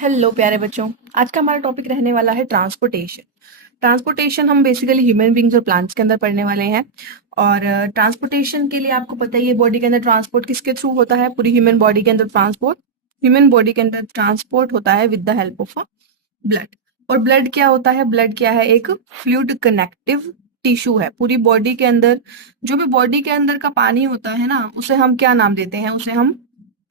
Hello प्यारे बच्चों। आज का हमारा टॉपिक रहने वाला है ट्रांसपोर्टेशन। ट्रांसपोर्टेशन हम बेसिकली ह्यूमन बींग्स और प्लांट्स के अंदर पढ़ने वाले हैं। और ट्रांसपोर्टेशन के लिए आपको पता ही है बॉडी के अंदर ट्रांसपोर्ट किसके थ्रू होता है। पूरी ह्यूमन बॉडी के अंदर ट्रांसपोर्ट, ह्यूमन बॉडी के अंदर ट्रांसपोर्ट होता है with the help of a blood. और ब्लड क्या होता है? ब्लड क्या है? एक फ्लूइड कनेक्टिव टिश्यू है पूरी बॉडी के अंदर। जो भी बॉडी के अंदर का पानी होता है ना, उसे हम क्या नाम देते हैं? उसे हम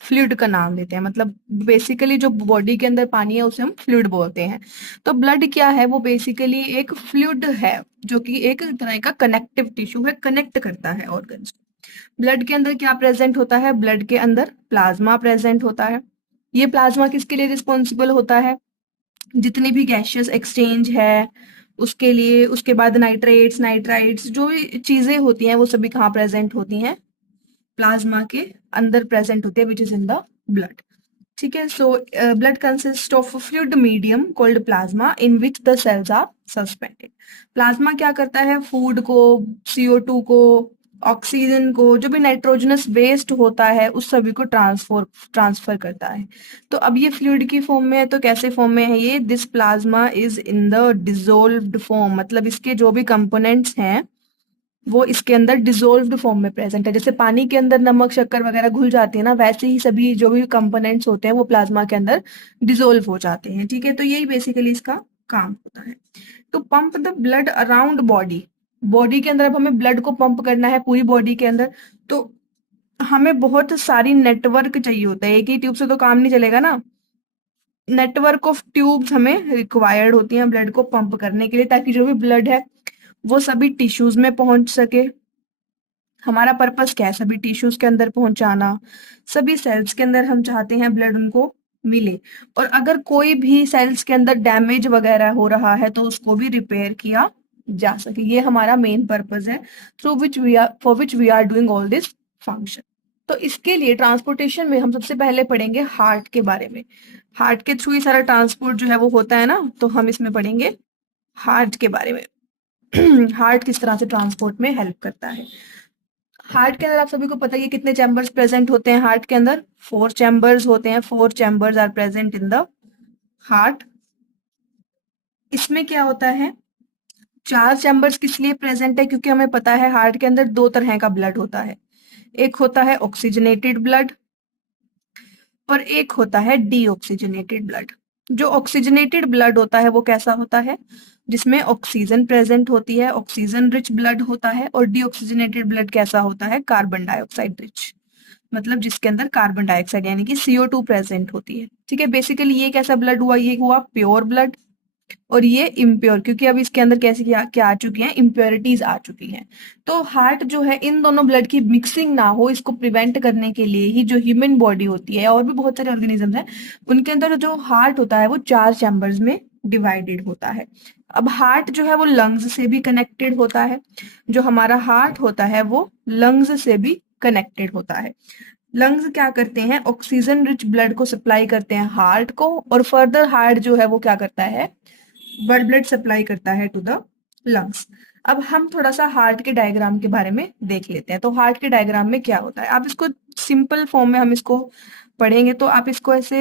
फ्लूइड का नाम देते हैं। मतलब बेसिकली जो बॉडी के अंदर पानी है उसे हम फ्लूइड बोलते हैं। तो ब्लड क्या है? वो बेसिकली एक फ्लूइड है जो कि एक तरह का कनेक्टिव टिश्यू है, कनेक्ट करता है ऑर्गन्स को। ब्लड के अंदर क्या प्रेजेंट होता है? ब्लड के अंदर प्लाज्मा प्रेजेंट होता है। ये प्लाज्मा किसके लिए रिस्पॉन्सिबल होता है? जितनी भी गैशियस एक्सचेंज है उसके लिए। उसके बाद नाइट्रेट्स, नाइट्राइट्स, जो भी चीजें होती हैं वो सभी कहाँ प्रेजेंट होती हैं? प्लाज्मा के अंदर प्रेजेंट होते हैं, which is in the blood. ठीक है। So blood consist of fluid medium called plasma in which the cells are suspended. Plasma क्या करता है? फूड को, CO2 को, ऑक्सीजन को, जो भी नाइट्रोजनस वेस्ट होता है उस सभी को ट्रांसफर करता है। तो अब ये फ्लूइड की फॉर्म में है, तो कैसे फॉर्म में है ये? This plasma is in the dissolved form. मतलब इसके जो भी कंपोनेंट्स हैं वो इसके अंदर डिसोल्व्ड फॉर्म में प्रेजेंट है। जैसे पानी के अंदर नमक शक्कर वगैरह घुल जाती है ना, वैसे ही सभी जो भी कंपोनेंट्स होते हैं वो प्लाज्मा के अंदर डिसोल्व हो जाते हैं। ठीक है। तो यही बेसिकली इसका काम होता है। तो pump the blood around body. Body के अंदर अब हमें ब्लड को पंप करना है पूरी बॉडी के अंदर, तो हमें बहुत सारी नेटवर्क चाहिए होता है। एक ही ट्यूब से तो काम नहीं चलेगा ना। नेटवर्क ऑफ ट्यूब्स हमें रिक्वायर्ड होती हैं ब्लड को पंप करने के लिए, ताकि जो भी ब्लड है वो सभी टिश्यूज में पहुंच सके। हमारा पर्पस क्या है? सभी टिश्यूज के अंदर पहुंचाना। सभी सेल्स के अंदर हम चाहते हैं ब्लड उनको मिले। और अगर कोई भी सेल्स के अंदर डैमेज वगैरह हो रहा है तो उसको भी रिपेयर किया जा सके। ये हमारा मेन पर्पस है, through which we are for which we are doing all this function. तो इसके लिए ट्रांसपोर्टेशन में हम सबसे पहले पढ़ेंगे हार्ट के बारे में। हार्ट के थ्रू ही सारा ट्रांसपोर्ट जो है वो होता है ना, तो हम इसमें पढ़ेंगे हार्ट के बारे में। हार्ट किस तरह से ट्रांसपोर्ट में हेल्प करता है। हार्ट के अंदर आप सभी को पता ही है कितने चैम्बर्स प्रेजेंट होते हैं। हार्ट के अंदर 4 चैम्बर्स होते हैं। 4 chambers are present in the heart. इसमें क्या होता है? 4 चैम्बर्स किस लिए प्रेजेंट है? क्योंकि हमें पता है हार्ट के अंदर 2 तरह का ब्लड होता है। एक होता है ऑक्सीजनेटेड ब्लड और एक होता है डीऑक्सीजनेटेड ब्लड। जो ऑक्सीजनेटेड ब्लड होता है वो कैसा होता है? जिसमें ऑक्सीजन प्रेजेंट होती है, ऑक्सीजन रिच ब्लड होता है। और डीऑक्सीजनेटेड ब्लड कैसा होता है? Carbon dioxide rich. मतलब जिसके अंदर कार्बन डाइऑक्साइड यानी कि CO2 प्रेजेंट होती है। ठीक है। बेसिकली ये कैसा ब्लड हुआ? ये हुआ प्योर ब्लड। और ये इम्प्योर, क्योंकि अब इसके अंदर कैसे क्या आ चुकी हैं? इम्प्योरिटीज आ चुकी हैं। तो हार्ट जो है, इन दोनों ब्लड की मिक्सिंग ना हो इसको प्रिवेंट करने के लिए ही जो ह्यूमन बॉडी होती है और भी बहुत सारे ऑर्गेनिजम्स हैं, उनके अंदर जो हार्ट होता है वो 4 चैम्बर्स में डिवाइडेड होता है। अब हार्ट जो है वो लंग्स से भी कनेक्टेड होता है। जो हमारा हार्ट होता है वो लंग्स से भी कनेक्टेड होता है। लंग्स क्या करते हैं? ऑक्सीजन रिच ब्लड को सप्लाई करते हैं हार्ट को, और फर्दर हार्ट जो है वो क्या करता है? ब्लड सप्लाई करता है टू द लंग्स। अब हम थोड़ा सा हार्ट के डायग्राम के बारे में देख लेते हैं। तो हार्ट के डायग्राम में क्या होता है, आप इसको सिंपल फॉर्म में हम इसको पढ़ेंगे। तो आप इसको ऐसे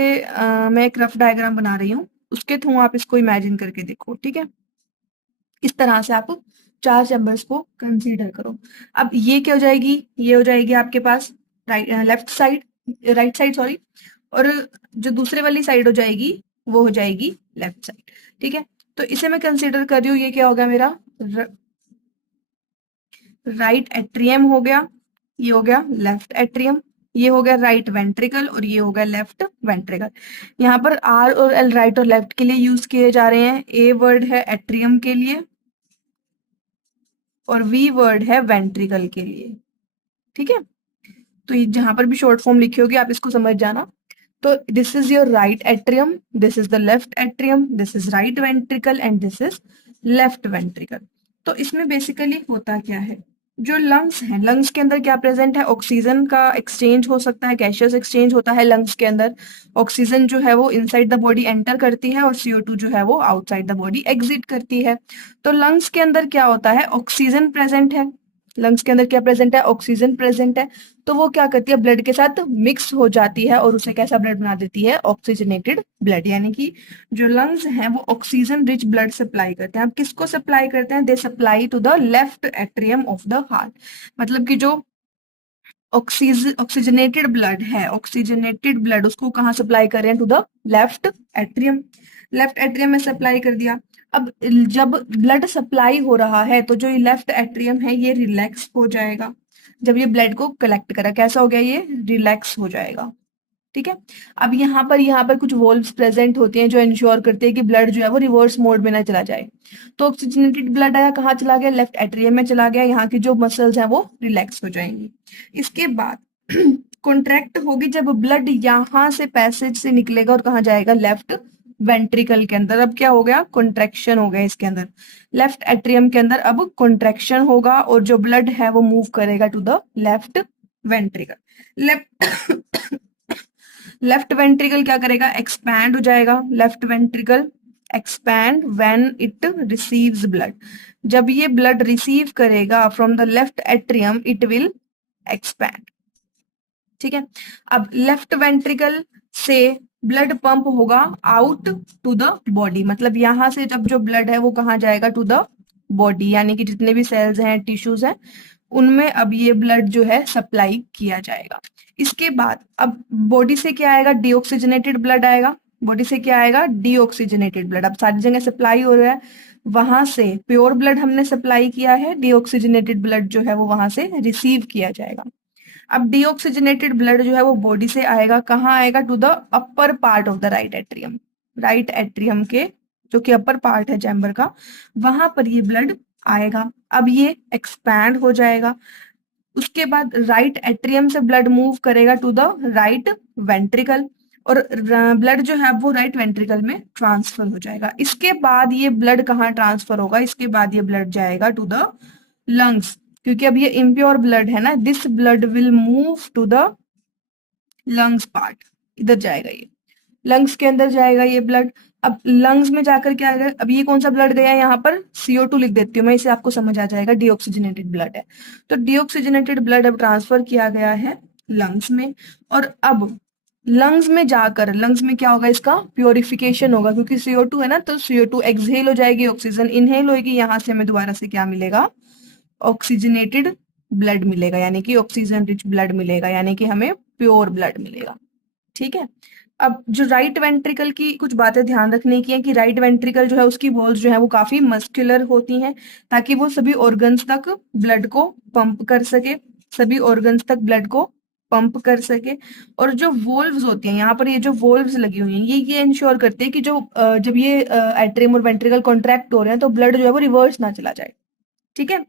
मैं एक रफ डायग्राम बना रही हूँ, उसके थ्रू आप इसको इमेजिन करके देखो। ठीक है। इस तरह से आप 4 चैम्बर्स को कंसीडर करो। अब ये क्या हो जाएगी? ये हो जाएगी आपके पास right left side, right side sorry. और जो दूसरे वाली साइड हो जाएगी वो हो जाएगी लेफ्ट साइड। ठीक है। तो इसे मैं कंसीडर कर रही हूँ, ये क्या होगा मेरा? राइट एट्रियम हो गया, ये हो गया लेफ्ट एट्रियम, ये हो गया राइट वेंट्रिकल और ये हो गया लेफ्ट वेंट्रिकल। यहाँ पर R और L राइट और लेफ्ट के लिए यूज किए जा रहे हैं। A वर्ड है एट्रियम के लिए और V वर्ड है वेंट्रिकल के लिए। ठीक है। तो ये जहां पर भी शॉर्ट फॉर्म लिखी होगी आप इसको समझ जाना। तो this is your right atrium, this is the left atrium, this is right ventricle and this is left ventricle. तो इसमें बेसिकली होता क्या है? जो लंग्स हैं, लंग्स के अंदर क्या प्रेजेंट है? ऑक्सीजन का एक्सचेंज हो सकता है, गैशियस एक्सचेंज होता है लंग्स के अंदर। ऑक्सीजन जो है वो इनसाइड द बॉडी एंटर करती है और CO2 जो है वो आउटसाइड द बॉडी एग्जिट करती है। तो लंग्स के अंदर क्या होता है? ऑक्सीजन प्रेजेंट है, लंग्स के अंदर क्या प्रेजेंट है, ऑक्सीजन प्रेजेंट है, तो वो क्या करती है, ब्लड के साथ मिक्स हो जाती है और उसे कैसा ब्लड बना देती है, ऑक्सीजनेटेड ब्लड। यानी कि जो लंग्स हैं वो ऑक्सीजन रिच ब्लड सप्लाई करते हैं। अब किसको सप्लाई करते हैं, they supply to the left atrium of the heart. मतलब कि जो ऑक्सीजनेटेड ब्लड है, ऑक्सीजनेटेड ब्लड उसको कहाँ सप्लाई कर रहे हैं, to the left atrium. Left atrium में सप्लाई कर दिया। अब जब ब्लड सप्लाई हो रहा है तो जो ये लेफ्ट एट्रियम है ये रिलैक्स हो जाएगा। जब ये ब्लड को कलेक्ट करा, कैसा हो गया, ये रिलैक्स हो जाएगा। ठीक है। अब यहाँ पर कुछ वॉल्व्स प्रेजेंट होते हैं जो इंश्योर करते हैं कि ब्लड जो है वो रिवर्स मोड में ना चला जाए। तो ऑक्सीजनेटेड ब्लड आया, कहाँ चला गया, लेफ्ट एट्रियम में चला गया। यहाँ की जो मसल्स हैं वो रिलैक्स हो जाएंगी। इसके बाद कॉन्ट्रैक्ट होगी जब ब्लड यहाँ से पैसेज से निकलेगा और कहाँ जाएगा, लेफ्ट वेंट्रिकल के अंदर। अब क्या हो गया, कॉन्ट्रैक्शन हो गया इसके अंदर, लेफ्ट एट्रियम के अंदर अब कॉन्ट्रैक्शन होगा और जो ब्लड है वो मूव करेगा to the left ventricle. Left ventricle क्या करेगा, एक्सपैंड हो जाएगा। Left ventricle expand when it receives blood. जब ये ब्लड रिसीव करेगा from the left atrium it will expand. ठीक है। अब लेफ्ट वेंट्रिकल से ब्लड पंप होगा आउट टू द बॉडी। मतलब यहां से जब जो ब्लड है वो कहाँ जाएगा, टू द बॉडी। यानी कि जितने भी सेल्स हैं, टिश्यूज हैं, उनमें अब ये ब्लड जो है सप्लाई किया जाएगा। इसके बाद अब बॉडी से क्या आएगा, डीऑक्सीजनेटेड ब्लड आएगा। बॉडी से क्या आएगा, डीऑक्सीजनेटेड ब्लड। अब सारी जगह सप्लाई हो रहा है, वहां से प्योर ब्लड हमने सप्लाई किया है, डीऑक्सीजनेटेड ब्लड जो है वो वहां से रिसीव किया जाएगा। अब डीऑक्सीजनेटेड ब्लड जो है वो बॉडी से आएगा, कहाँ आएगा, to the upper part of the right atrium. Right atrium के जो कि अपर पार्ट है चैम्बर का, वहां पर ये ब्लड आएगा। अब ये एक्सपैंड हो जाएगा। उसके बाद राइट एट्रियम से ब्लड मूव करेगा टू द राइट वेंट्रिकल और ब्लड जो है वो राइट वेंट्रिकल में ट्रांसफर हो जाएगा। इसके बाद ये ब्लड कहाँ ट्रांसफर होगा, इसके बाद ये ब्लड जाएगा टू द लंग्स, क्योंकि अब ये इम्प्योर ब्लड है ना। This blood will move to the lungs part, इधर जाएगा ये, लंग्स के अंदर जाएगा ये ब्लड। अब लंग्स में जाकर क्या आएगा, अब ये कौन सा ब्लड गया है, यहाँ पर CO2 लिख देती हूँ मैं, इसे आपको समझ आ जाएगा, डीऑक्सीजनेटेड ब्लड है। तो डीऑक्सीजनेटेड ब्लड अब ट्रांसफर किया गया है लंग्स में। और अब लंग्स में जाकर, लंग्स में क्या होगा, इसका प्योरिफिकेशन होगा, क्योंकि CO2 है ना, तो CO2 एक्सहेल हो जाएगी, ऑक्सीजन इनहेल होगी। यहाँ से हमें दोबारा से क्या मिलेगा, ऑक्सीजनेटेड ब्लड मिलेगा, यानी कि ऑक्सीजन रिच ब्लड मिलेगा, यानी कि हमें प्योर ब्लड मिलेगा। ठीक है। अब जो राइट वेंट्रिकल की कुछ बातें ध्यान रखने की है कि राइट वेंट्रिकल जो है उसकी वॉल्स जो है वो काफी मस्कुलर होती हैं, ताकि वो सभी ऑर्गन्स तक ब्लड को पंप कर सके, सभी ऑर्गन्स तक ब्लड को पंप कर सके। और जो वोल्व्स होती हैं, यहाँ पर ये जो वोल्व्स लगी हुई हैं, ये इंश्योर करते हैं कि जो जब ये एट्रियम और वेंट्रिकल कॉन्ट्रैक्ट हो रहे हैं तो ब्लड जो है वो रिवर्स ना चला जाए। ठीक है।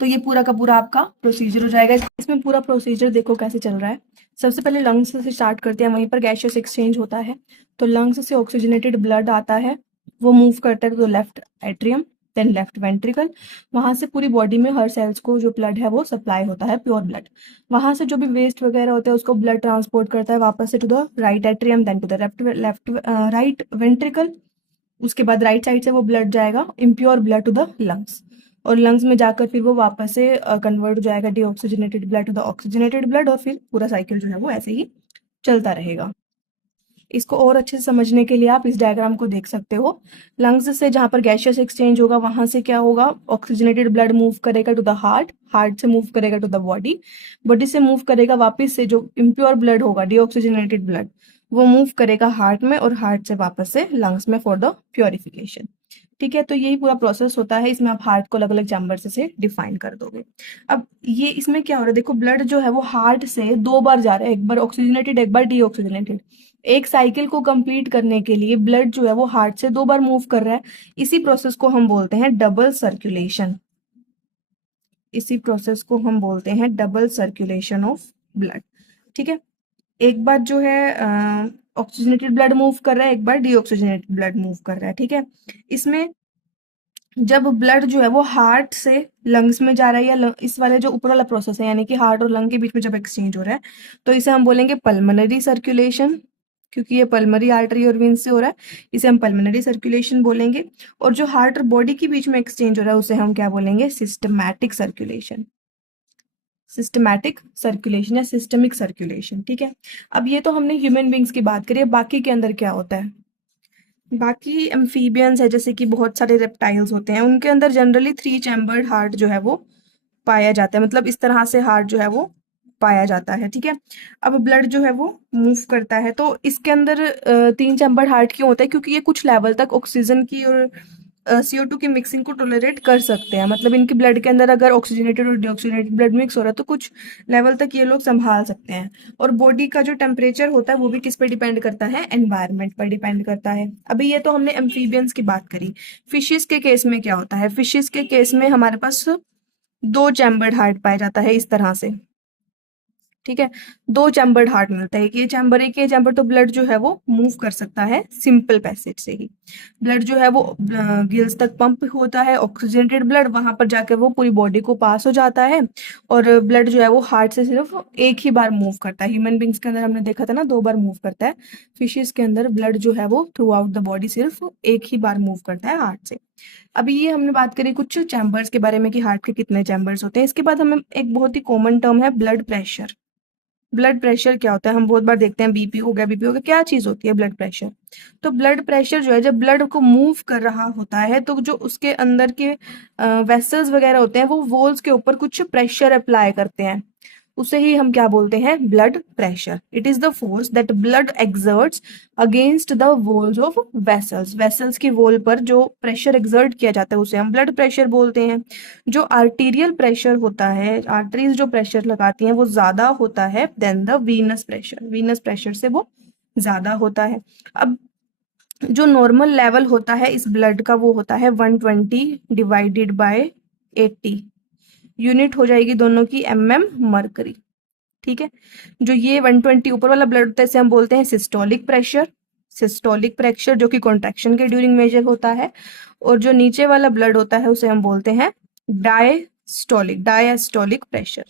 तो ये पूरा का पूरा आपका प्रोसीजर हो जाएगा। इसमें पूरा प्रोसीजर देखो कैसे चल रहा है। सबसे पहले लंग्स से स्टार्ट करते हैं, वहीं पर गैसियस एक्सचेंज होता है। तो लंग्स से ऑक्सीजनेटेड ब्लड आता है, वो मूव करता है तो left atrium, then left ventricle. वहां से पूरी बॉडी में हर सेल्स को जो ब्लड है वो सप्लाई होता है, प्योर ब्लड। वहां से जो भी वेस्ट वगैरह होता है उसको ब्लड ट्रांसपोर्ट करता है वापस से to the right atrium, then to the left right ventricle. उसके बाद राइट साइड से वो ब्लड जाएगा, impure blood, to the lungs. और लंग्स में जाकर फिर वो वापस से कन्वर्ट हो जाएगा deoxygenated blood to the oxygenated blood, और फिर पूरा साइकिल जो है वो ऐसे ही चलता रहेगा। इसको और अच्छे से समझने के लिए आप इस डायग्राम को देख सकते हो। लंग्स से जहां पर गैसियस एक्सचेंज होगा वहां से क्या होगा, ऑक्सीजनेटेड ब्लड मूव करेगा टू द हार्ट, हार्ट से मूव करेगा टू द बॉडी, बॉडी से मूव करेगा वापस से जो इम्प्योर ब्लड होगा, डीऑक्सीजनेटेड ब्लड, वो मूव करेगा हार्ट में, और हार्ट से वापस से लंग्स में फॉर द प्योरिफिकेशन। ठीक है। तो यही पूरा प्रोसेस होता है। इसमें आप हार्ट को अलग अलग चैम्बर से डिफाइन कर दोगे। अब ये इसमें क्या हो रहा है, देखो ब्लड जो है वो हार्ट से दो बार जा रहा है, एक बार ऑक्सीजनेटेड, एक बार डीऑक्सीजनेटेड। एक साइकिल को कंप्लीट करने के लिए ब्लड जो है वो हार्ट से दो बार मूव कर रहा है। इसी प्रोसेस को हम बोलते हैं डबल सर्कुलेशन। इसी प्रोसेस को हम बोलते हैं डबल सर्कुलेशन ऑफ ब्लड। ठीक है। एक बार जो है ऑक्सीजनेटेड ब्लड मूव कर रहा है, एक बार डीऑक्सीजनेटेड ब्लड मूव कर रहा है। ठीक है। इसमें जब ब्लड जो है वो हार्ट से लंग्स में जा रहा है, या इस वाले जो ऊपर वाला प्रोसेस है, यानी कि हार्ट और लंग के बीच में जब एक्सचेंज हो रहा है, तो इसे हम बोलेंगे पल्मोनरी सर्कुलेशन। क्योंकि ये पल्मरी आर्टरी और वेन से हो रहा है, इसे हम पल्मोनरी सर्कुलेशन बोलेंगे। और जो हार्ट और बॉडी के बीच में एक्सचेंज हो रहा है उसे हम क्या बोलेंगे? Systematic circulation. सिस्टमैटिक सर्कुलेशन या सिस्टमिक सर्कुलेशन, ठीक है। अब ये तो हमने ह्यूमन बींग्स की बात करी है, बाकी के अंदर क्या होता है? बाकी एम्फीबियंस है, जैसे कि बहुत सारे रेप्टाइल्स होते हैं, उनके अंदर जनरली 3 चैम्बर्ड हार्ट जो है वो पाया जाता है, मतलब इस तरह से हार्ट जो है वो पाया जाता है, ठीक है। अब ब्लड जो है वो मूव करता है, तो इसके अंदर 3 चैम्बर्ड हार्ट क्यों होता है? क्योंकि ये कुछ लेवल तक ऑक्सीजन की और CO2 की मिक्सिंग को टोलरेट कर सकते हैं, मतलब इनके ब्लड के अंदर अगर ऑक्सीजनेटेड और डिऑक्सीजनेटेड ब्लड मिक्स हो रहा है तो कुछ लेवल तक ये लोग संभाल सकते हैं। और बॉडी का जो टेम्परेचर होता है वो भी किस पे डिपेंड करता है? एनवायरनमेंट पर डिपेंड करता है। अभी ये तो हमने एम्फीबियंस की बात करी। फिशेस के केस में क्या होता है? फिशेस के केस में हमारे पास 2 चैम्बर्ड हार्ट पाया जाता है, इस तरह से, ठीक है। 2 चैम्बर्ड हार्ट मिलता है, एक ये चैम्बर तो ब्लड जो है वो मूव कर सकता है सिंपल पैसेज से ही। ब्लड जो है वो गिल्स तक पंप होता है, ऑक्सीजनेटेड ब्लड वहां पर जाकर वो पूरी बॉडी को पास हो जाता है। और ब्लड जो है वो हार्ट से सिर्फ एक ही बार मूव करता है। ह्यूमन बींग्स के अंदर हमने देखा था ना, 2 बार मूव करता है। फिशेस के अंदर ब्लड जो है वो थ्रू आउट द बॉडी सिर्फ एक ही बार मूव करता है हार्ट से। अभी ये हमने बात करी कुछ चैम्बर्स के बारे में कि हार्ट के कितने चैम्बर्स होते हैं। इसके बाद हमें एक बहुत ही कॉमन टर्म है ब्लड प्रेशर। ब्लड प्रेशर क्या होता है? हम बहुत बार देखते हैं बीपी हो गया, बीपी हो गया, क्या चीज होती है ब्लड प्रेशर? तो ब्लड प्रेशर जो है, जब ब्लड को मूव कर रहा होता है तो जो उसके अंदर के वेसल्स वगैरह होते हैं वो वॉल्स के ऊपर कुछ प्रेशर अप्लाई करते हैं, उसे ही हम क्या बोलते हैं? Blood pressure. It is the force that blood exerts against the walls of vessels. Vessels की वॉल पर जो प्रेशर एक्सर्ट किया जाता है उसे हम ब्लड प्रेशर बोलते हैं। जो आर्टीरियल प्रेशर होता है, आर्टरीज जो प्रेशर लगाती हैं वो ज्यादा होता है then the venous pressure. Venous pressure से वो ज्यादा होता है। अब जो नॉर्मल लेवल होता है इस ब्लड का वो होता है 120 डिवाइडेड बाय 80। यूनिट हो जाएगी दोनों की mm मरकरी, ठीक है। जो ये 120 ऊपर वाला ब्लड होता है इसे हम बोलते हैं सिस्टोलिक प्रेशर। सिस्टोलिक प्रेशर जो कि कॉन्ट्रैक्शन के ड्यूरिंग मेजर होता है। और जो नीचे वाला ब्लड होता है उसे हम बोलते हैं डायस्टोलिक प्रेशर।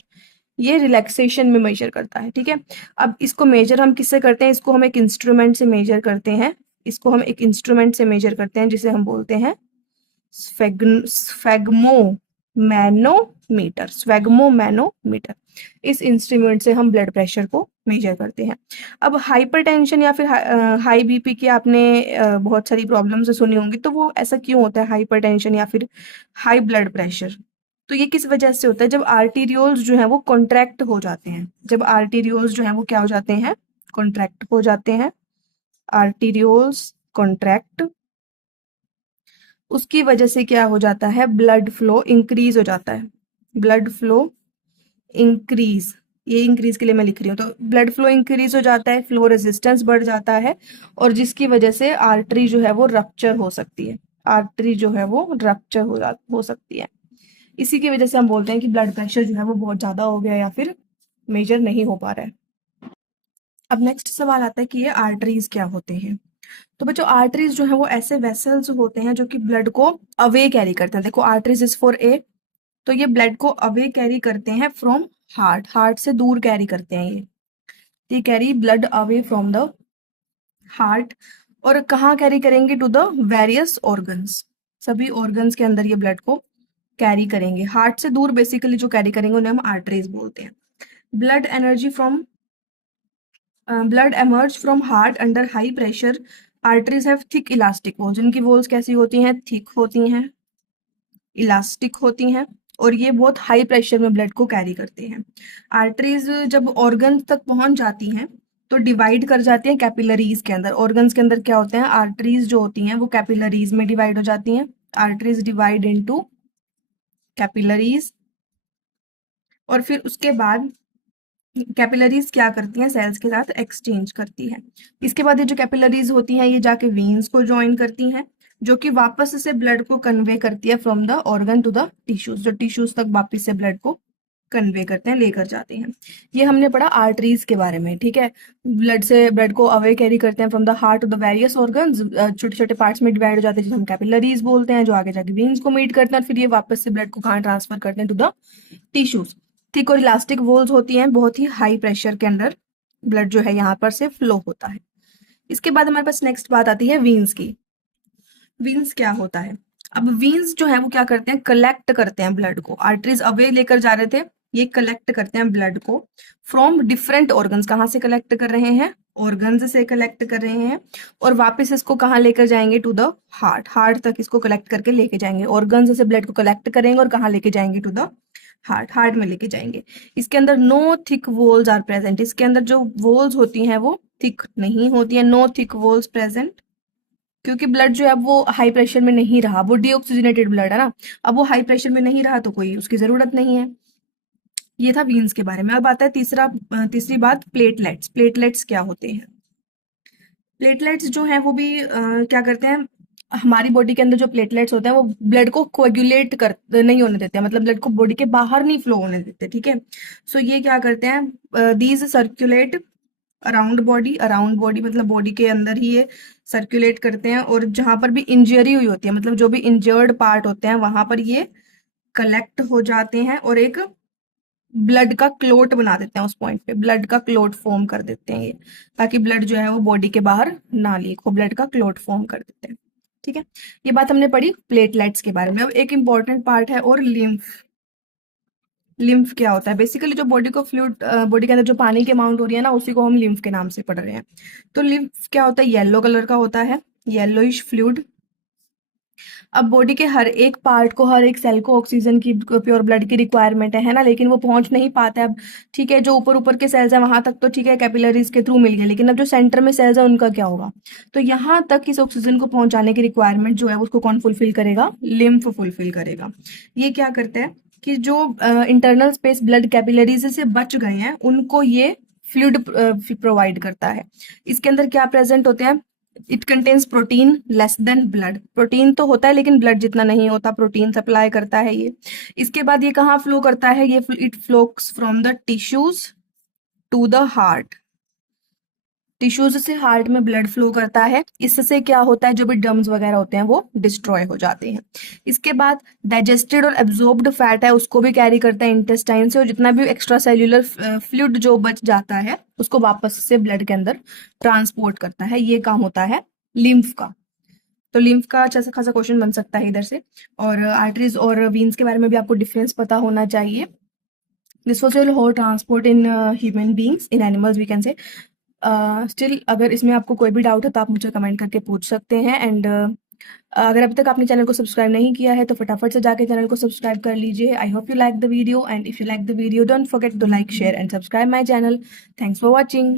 ये रिलैक्सेशन में मेजर करता है, ठीक है। अब इसको मेजर हम किससे करते हैं? इसको हम एक इंस्ट्रूमेंट से मेजर करते हैं। इसको हम एक इंस्ट्रूमेंट से मेजर करते हैं जिसे हम बोलते हैं स्फेग्मोमैनोमीटर। स्फेग्मोमैनोमीटर, इस इंस्ट्रूमेंट से हम ब्लड प्रेशर को मेजर करते हैं। अब हाइपरटेंशन या फिर हाई बीपी की आपने बहुत सारी प्रॉब्लम्स सुनी होंगी, तो वो ऐसा क्यों होता है हाइपरटेंशन या फिर हाई ब्लड प्रेशर? तो ये किस वजह से होता है? जब आर्टीरियोल्स जो है वो कॉन्ट्रैक्ट हो जाते हैं। जब आर्टीरियोल्स जो है वो क्या हो जाते हैं? कॉन्ट्रैक्ट हो जाते हैं। आर्टीरियोल्स कॉन्ट्रैक्ट, उसकी वजह से क्या हो जाता है? ब्लड फ्लो इंक्रीज हो जाता है। ब्लड फ्लो इंक्रीज, ये इंक्रीज के लिए मैं लिख रही हूँ, तो ब्लड फ्लो इंक्रीज हो जाता है, फ्लो रेजिस्टेंस बढ़ जाता है, और जिसकी वजह से आर्टरी जो है वो रप्चर हो सकती है। आर्टरी जो है वो रप्चर हो सकती है। इसी की वजह से हम बोलते हैं कि ब्लड प्रेशर जो है वो बहुत ज्यादा हो गया या फिर मेजर नहीं हो पा रहा है। अब नेक्स्ट सवाल आता है कि ये आर्टरीज क्या होते हैं? तो बच्चों आर्टरीज जो है वो ऐसे वेसल्स होते हैं जो कि ब्लड को अवे कैरी करते हैं। देखो आर्टरीज इज फॉर ए, तो ये ब्लड को अवे कैरी करते हैं फ्रॉम हार्ट। हार्ट से दूर कैरी करते हैं ये carry blood away from the heart. और कहाँ कैरी करेंगे? To the various organs. सभी ऑर्गन्स के अंदर ये ब्लड को कैरी करेंगे। हार्ट से दूर बेसिकली जो कैरी करेंगे उन्हें हम आर्टरीज बोलते हैं। Blood energy from blood emerge from heart under high pressure. Arteries have thick elastic walls. इनकी वॉल्स कैसी होती हैं? थिक होती हैं, इलास्टिक होती हैं, और ये बहुत हाई प्रेशर में ब्लड को कैरी करते हैं। आर्टरीज जब ऑर्गन तक पहुंच जाती हैं तो डिवाइड कर जाती हैं कैपिलरीज के अंदर। ऑर्गन्स के अंदर क्या होते हैं? आर्टरीज जो होती हैं वो कैपिलरीज में डिवाइड हो जाती हैं। आर्टरीज डिवाइड इनटू कैपिलरीज, और फिर उसके बाद कैपिलरीज क्या करती हैं? सेल्स के साथ एक्सचेंज करती हैं। इसके बाद ये जो कैपिलरीज होती हैं ये जाके वेन्स को ज्वाइन करती हैं, जो कि वापस से ब्लड को कन्वे करती है from the organ to the tissues. जो टिश्यूज तक वापस से ब्लड को कन्वे करते हैं, लेकर जाते हैं। ये हमने पढ़ा आर्टरीज के बारे में, ठीक है। ब्लड को अवे कैरी करते हैं from the heart to the various organs, छोटे छोटे पार्ट्स में डिवाइड हो जाते हैं जिसे हम कैपिलरीज बोलते हैं, जो आगे जाके वेन्स को मीट करते हैं, और फिर ये वापस से ब्लड को कहाँ ट्रांसफर करते हैं? To the tissues. थिक और इलास्टिक वॉल्स होती हैं, बहुत ही हाई प्रेशर के अंदर ब्लड जो है यहाँ पर से फ्लो होता है। इसके बाद हमारे पास नेक्स्ट बात आती है वीन्स की। वीन्स क्या होता है? अब वीन्स जो है वो क्या करते हैं, कलेक्ट करते हैं ब्लड को। आर्टरीज अवे लेकर जा रहे थे, ये कलेक्ट करते हैं ब्लड को फ्रॉम डिफरेंट ऑर्गन्स। कहाँ से कलेक्ट कर रहे हैं? ऑर्गन्स से कलेक्ट कर रहे हैं, और वापस इसको कहाँ लेकर जाएंगे? To the heart. हार्ट तक इसको कलेक्ट करके लेके जाएंगे। ऑर्गन्स से ब्लड को कलेक्ट करेंगे और कहाँ लेके जाएंगे? To the heart. हार्ट में लेके जाएंगे। इसके अंदर no thick walls are present. इसके अंदर जो वॉल्स होती हैं वो थिक नहीं होती है। नो थिक वॉल्स प्रेजेंट, क्योंकि ब्लड जो है वो हाई प्रेशर में नहीं रहा, वो डीऑक्सीजनेटेड ब्लड है ना। अब वो हाई प्रेशर में नहीं रहा तो कोई उसकी जरूरत नहीं है। ये था वीन्स के बारे में। अब आता है तीसरी बात, प्लेटलेट्स। प्लेटलेट्स क्या होते हैं? प्लेटलेट्स जो हैं वो भी क्या करते हैं, हमारी बॉडी के अंदर जो प्लेटलेट्स होते हैं वो ब्लड को कोएगुलेट कर नहीं होने देते हैं, मतलब ब्लड को बॉडी के बाहर नहीं फ्लो होने देते, ठीक है। सो ये क्या करते हैं, दीज सर्कुलेट अराउंड बॉडी मतलब बॉडी के अंदर ही ये सर्कुलेट करते हैं, और जहां पर भी इंजरी हुई होती है, मतलब जो भी इंजर्ड पार्ट होते हैं वहां पर ये कलेक्ट हो जाते हैं और एक ब्लड का क्लोट बना देते हैं। उस पॉइंट पे ब्लड का क्लोट फॉर्म कर देते हैं ये, ताकि ब्लड जो है वो बॉडी के बाहर ना लीक हो, ब्लड का क्लोट फॉर्म कर देते हैं, ठीक है। ये बात हमने पढ़ी प्लेटलेट्स के बारे में। अब एक इंपॉर्टेंट पार्ट है और लिम्फ। लिम्फ क्या होता है? बेसिकली जो बॉडी को फ्लूइड, बॉडी के अंदर जो पानी की अमाउंट हो रही है ना, उसी को हम लिम्फ के नाम से पढ़ रहे हैं। तो लिम्फ क्या होता है? येलो कलर का होता है, येलोइश फ्लूइड। अब बॉडी के हर एक पार्ट को, हर एक सेल को ऑक्सीजन की, प्योर ब्लड की रिक्वायरमेंट है ना, लेकिन वो पहुंच नहीं पाता है। अब ठीक है, जो ऊपर ऊपर के सेल्स है वहां तक तो ठीक है, कैपिलरीज के थ्रू मिल गए, लेकिन अब जो सेंटर में सेल्स है उनका क्या होगा? तो यहाँ तक इस ऑक्सीजन को पहुंचाने की रिक्वायरमेंट जो है उसको कौन फुलफिल करेगा? लिम्फ फुलफिल करेगा। ये क्या करता है कि जो इंटरनल स्पेस ब्लड कैपिलरीज से बच गए हैं उनको ये फ्लूइड प्रोवाइड करता है। इसके अंदर क्या प्रेजेंट होते हैं? It contains protein less than blood. Protein तो होता है लेकिन ब्लड जितना नहीं होता, प्रोटीन सप्लाई करता है ये। इसके बाद ये कहाँ फ्लो करता है? ये it flows from the tissues to the heart. Tissues से हार्ट में ब्लड फ्लो करता है। इससे क्या होता है, जो भी डर्म्स वगैरह होते हैं वो डिस्ट्रॉय हो जाते हैं। इसके बाद डाइजेस्टेड और एब्जॉर्ब्ड फैट है उसको भी कैरी करता है इंटेस्टाइन से, और जितना भी एक्स्ट्रा सेल्यूलर फ्लूइड जो बच जाता है उसको वापस से ब्लड के अंदर ट्रांसपोर्ट करता है। ये काम होता है लिम्फ का। तो लिम्फ का अच्छा खासा क्वेश्चन बन सकता है इधर से। और आर्टरीज और वीन्स के बारे में भी आपको डिफरेंस पता होना चाहिए। This was your whole transport in human beings, in animals we can say. Still अगर इसमें आपको कोई भी डाउट है तो आप मुझे कमेंट करके पूछ सकते हैं। एंड अगर अभी तक आपने चैनल को सब्सक्राइब नहीं किया है तो फटाफट से जाके चैनल को सब्सक्राइब कर लीजिए। I hope you like the video, and if you like the video don't forget to like, share and subscribe my channel. Thanks for watching.